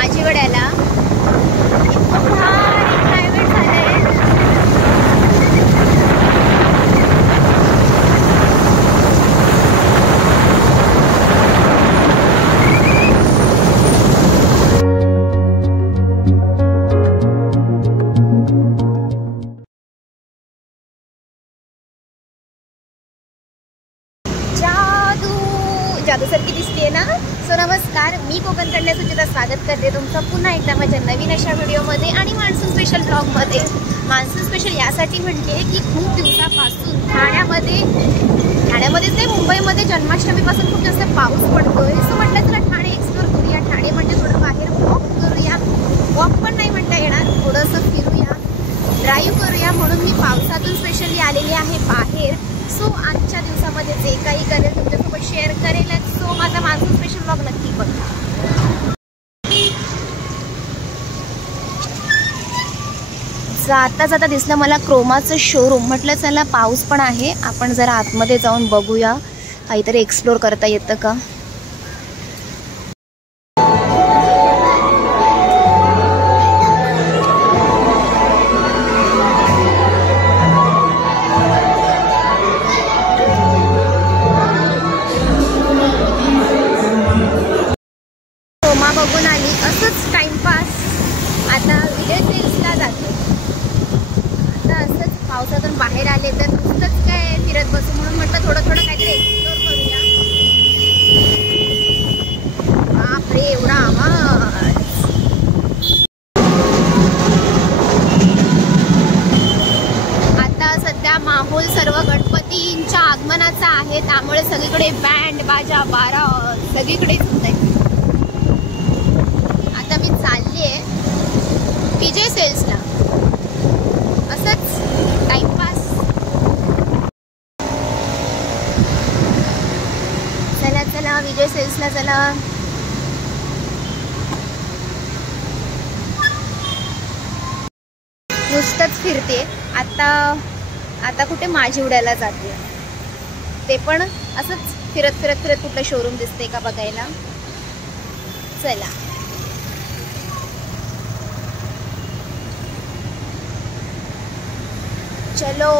माझीवड्याला इतकं भारी क्लायमेट झालंय. जादूसारखी दिसते ना. सो नमस्कार, मी कोकण कन्या सुचिता स्वागत करते तुमचं पुन्हा एकदा माझ्या नवीन अशा व्हिडिओमध्ये आणि मान्सून स्पेशल ब्लॉगमध्ये. मान्सून स्पेशल यासाठी म्हणते की खूप दिवसापासून ठाण्यामध्येच नाही, मुंबईमध्ये जन्माष्टमीपासून खूप जास्त पाऊस पडतोय. सो म्हटलं चला ठाणे एक्सप्लोर करूया. ठाणे म्हणजे थोडं बाहेर वॉक करूया. वॉक पण नाही म्हणता येणार, थोडंसं फिरूया, ड्राईव्ह करूया. म्हणून मी पावसातून स्पेशली आलेली आहे बाहेर. सो आजच्या दिवसामध्ये जे काही करेल तुमच्यासोबत शेअर करेलच. सो माझा मान्सून स्पेशल ब्लॉग नक्की बघा. जाता जाता दिसलं मला क्रोमाचं शोरूम. म्हटलं चला पाऊस पण आहे, आपण जरा आतमध्ये जाऊन बघूया काहीतरी एक्सप्लोर करता येतं का. बघून आली असंच टाइमपास. आता विजय सेल्सला जाते. आता असंच पावसातून बाहेर आले तर नुसतंच काय फिरत बसू, म्हणून म्हटलं थोडं थोडं काहीतरी एक्सप्लोर करूया. बापरे एवढा आवाज. आता सध्या माहोल सर्व गणपतींच्या आगमनाचा आहे, त्यामुळे सगळीकडे बँड बाजा बारा सगळीकडेच होत आहे. आता मी चालली आहे विजय सेल्सला असंच टाइमपास. चला चला विजय सेल्सला चला. नुसतंच फिरते. आता कुठे माझीवड्याला जाते, ते पण असंच फिरत फिरत फिरत कुठलं शोरूम दिसते का बघायला. चला चलो.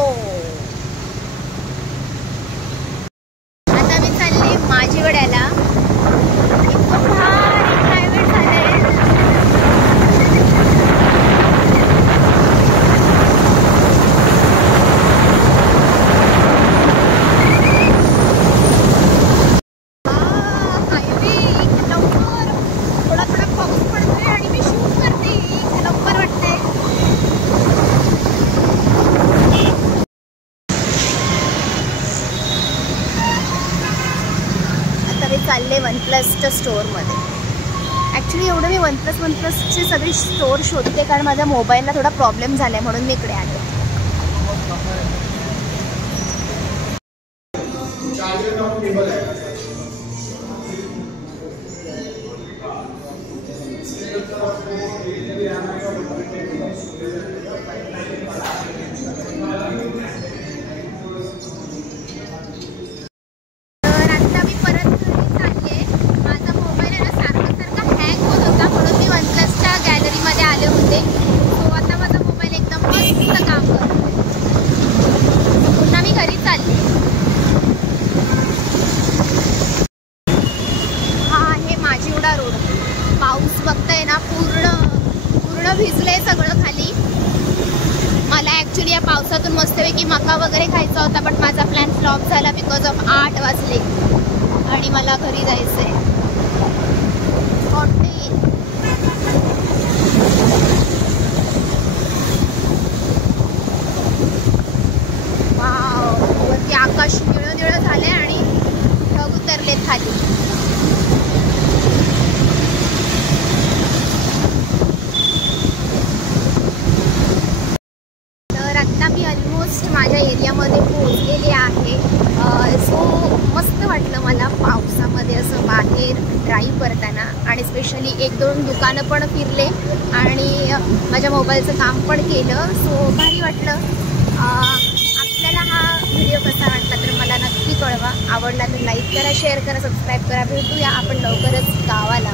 आता मी चालले माझीवड्याला. इतकं भारी क्लायमेट झालंय. हायवे लवकर, थोडा थोडा पाऊस पडतोय आणि मी शूट करते. लवकर वाटतंय. चालले OnePlusच्या स्टोअरमध्ये. ॲक्च्युली एवढं मी OnePlusची सगळी स्टोअर शोधते, कारण माझ्या मोबाईलला थोडा प्रॉब्लेम झाला आहे, म्हणून मी इकडे आले. पाऊस बघताय ना, पूर्ण भिजलंय सगळं खाली. मला ॲक्च्युली या पावसातून मस्तपैकी मका वगैरे खायचा होता, बट माझा प्लॅन फ्लॉप झाला बिकॉज ऑफ 8 वाजले आणि मला घरी जायचंय. वाव, वरती आकाश निळं निळं झालंय आणि ढग उतरलेत खाली. माझ्या एरियामध्ये पोहोचलेली आहे. सो मस्त वाटलं मला पावसामध्ये असं बाहेर ड्राईव्ह करताना, आणि स्पेशली 1-2 दुकानं पण फिरले आणि माझ्या मोबाईलचं काम पण केलं. सो भारी वाटलं. आपल्याला हा व्हिडिओ कसा वाटला तर मला नक्की कळवा. आवडला तर लाईक करा, शेअर करा, सबस्क्राईब करा. भेटूया आपण लवकरच गावाला.